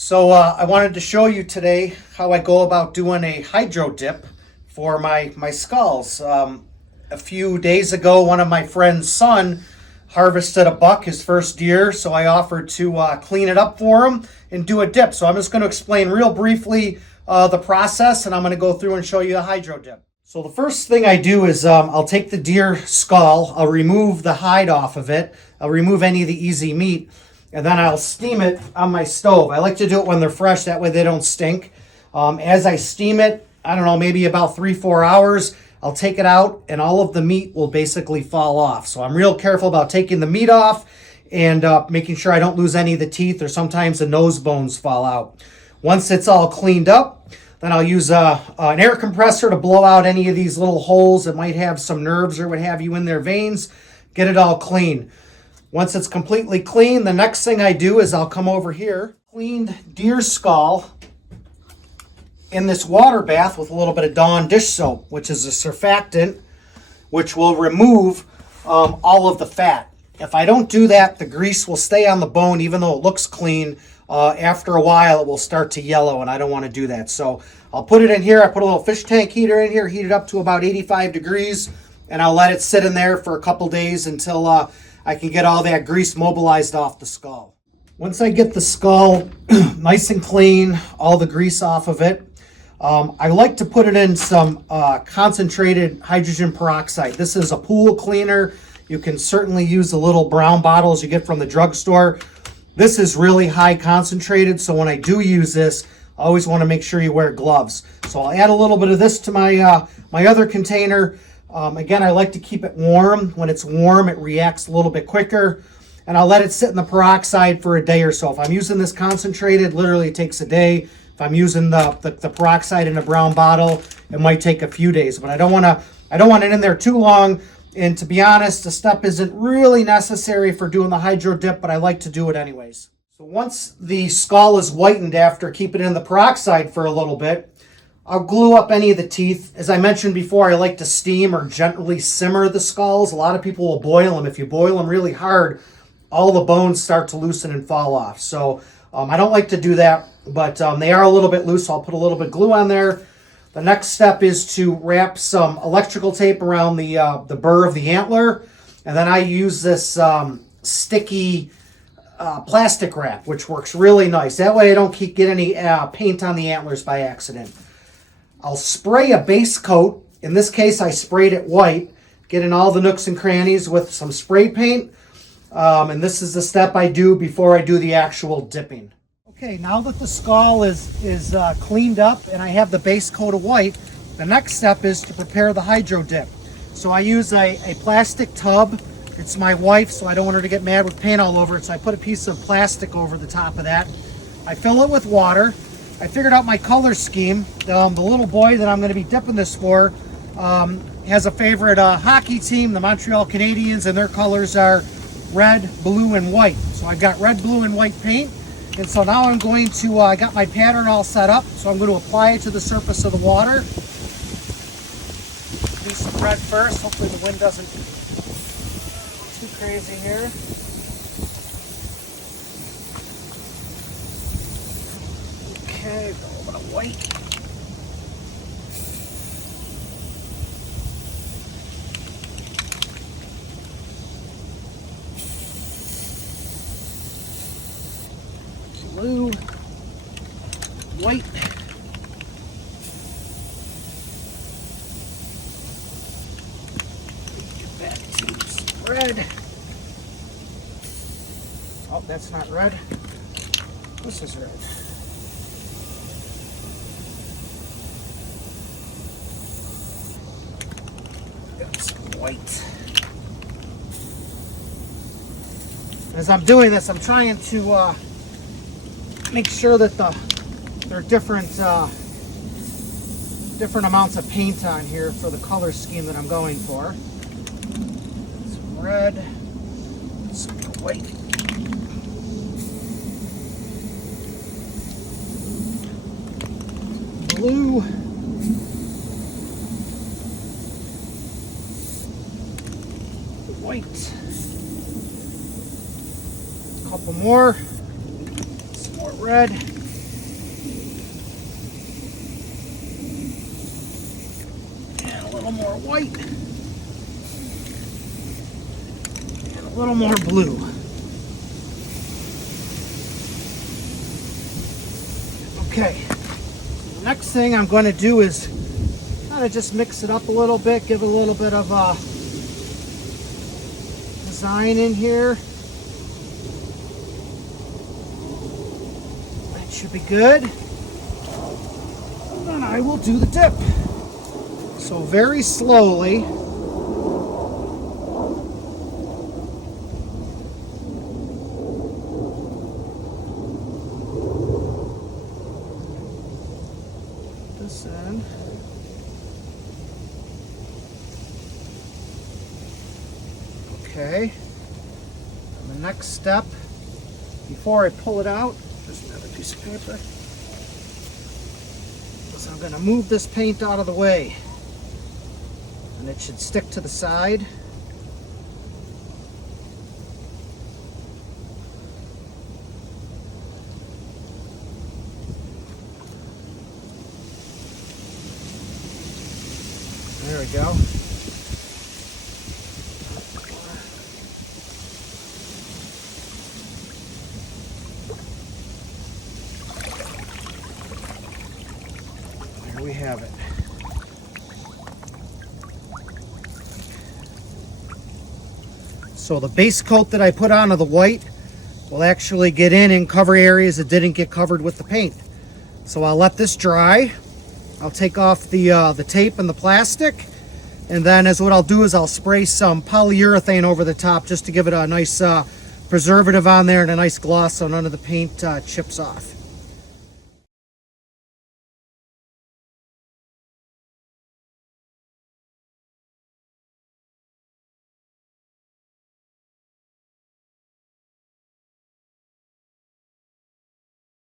I wanted to show you today how I go about doing a hydro dip for my skulls. A few days ago, one of my friend's son harvested a buck, his first deer, so I offered to clean it up for him and do a dip. So I'm just going to explain real briefly the process, and I'm going to go through and show you a hydro dip. So the first thing I do is I'll take the deer skull, I'll remove the hide off of it, I'll remove any of the easy meat, and then I'll steam it on my stove. I like to do it when they're fresh, that way they don't stink. As I steam it, I don't know, maybe about 3-4 hours, I'll take it out and all of the meat will basically fall off. So I'm real careful about taking the meat off and making sure I don't lose any of the teeth, or sometimes the nose bones fall out. Once it's all cleaned up, then I'll use an air compressor to blow out any of these little holes that might have some nerves or what have you in their veins, get it all clean. Once it's completely clean, the next thing I do is I'll come over here, cleaned deer skull in this water bath with a little bit of Dawn dish soap, which is a surfactant, which will remove all of the fat. If I don't do that, the grease will stay on the bone even though it looks clean. After a while, it will start to yellow, and I don't want to do that. So I'll put it in here. I put a little fish tank heater in here, heat it up to about 85 degrees, and I'll let it sit in there for a couple days until I can get all that grease mobilized off the skull. Once I get the skull nice and clean, all the grease off of it, I like to put it in some concentrated hydrogen peroxide. This is a pool cleaner. You can certainly use the little brown bottles you get from the drugstore. This is really high concentrated, so when I do use this, I always want to make sure you wear gloves. So I'll add a little bit of this to my other container. Again, I like to keep it warm. When it's warm, it reacts a little bit quicker. And I'll let it sit in the peroxide for a day or so. If I'm using this concentrated, literally it takes a day. If I'm using the peroxide in a brown bottle, it might take a few days. But I don't want it in there too long. And to be honest, the step isn't really necessary for doing the hydro dip, but I like to do it anyways. So once the skull is whitened after keeping it in the peroxide for a little bit, I'll glue up any of the teeth. As I mentioned before, I like to steam or gently simmer the skulls. A lot of people will boil them. If you boil them really hard, all the bones start to loosen and fall off. So I don't like to do that, but they are a little bit loose, so I'll put a little bit of glue on there. The next step is to wrap some electrical tape around the burr of the antler, and then I use this sticky plastic wrap, which works really nice. That way I don't get any paint on the antlers by accident. I'll spray a base coat. In this case, I sprayed it white, getting all the nooks and crannies with some spray paint. And this is the step I do before I do the actual dipping. Okay, now that the skull is cleaned up and I have the base coat of white, the next step is to prepare the hydro dip. So I use a plastic tub. It's my wife, so I don't want her to get mad with paint all over it, so I put a piece of plastic over the top of that. I fill it with water. I figured out my color scheme. The little boy that I'm going to be dipping this for has a favorite hockey team, the Montreal Canadiens, and their colors are red, blue, and white. So I've got red, blue, and white paint. And so now I'm going to, I got my pattern all set up, so I'm going to apply it to the surface of the water. Do some red first. Hopefully the wind doesn't get too crazy here. Okay, a little bit of white. Blue, white, get back to some red. Oh, that's not red. This is red. Got some white. As I'm doing this, I'm trying to make sure that there are different amounts of paint on here for the color scheme that I'm going for. Some red, some white. Blue. White. A couple more. Some more red. little more white. And a little more blue. Okay. The next thing I'm going to do is kind of just mix it up a little bit, give it a little bit of design in here. That should be good. And then I will do the dip. So very slowly. Put this in. Okay. And the next step, before I pull it out, just another piece of paper, is I'm going to move this paint out of the way. And it should stick to the side. There we go. There we have it. So the base coat that I put on of the white will actually get in and cover areas that didn't get covered with the paint. So I'll let this dry. I'll take off the tape and the plastic, and then what I'll do is I'll spray some polyurethane over the top just to give it a nice preservative on there and a nice gloss so none of the paint chips off.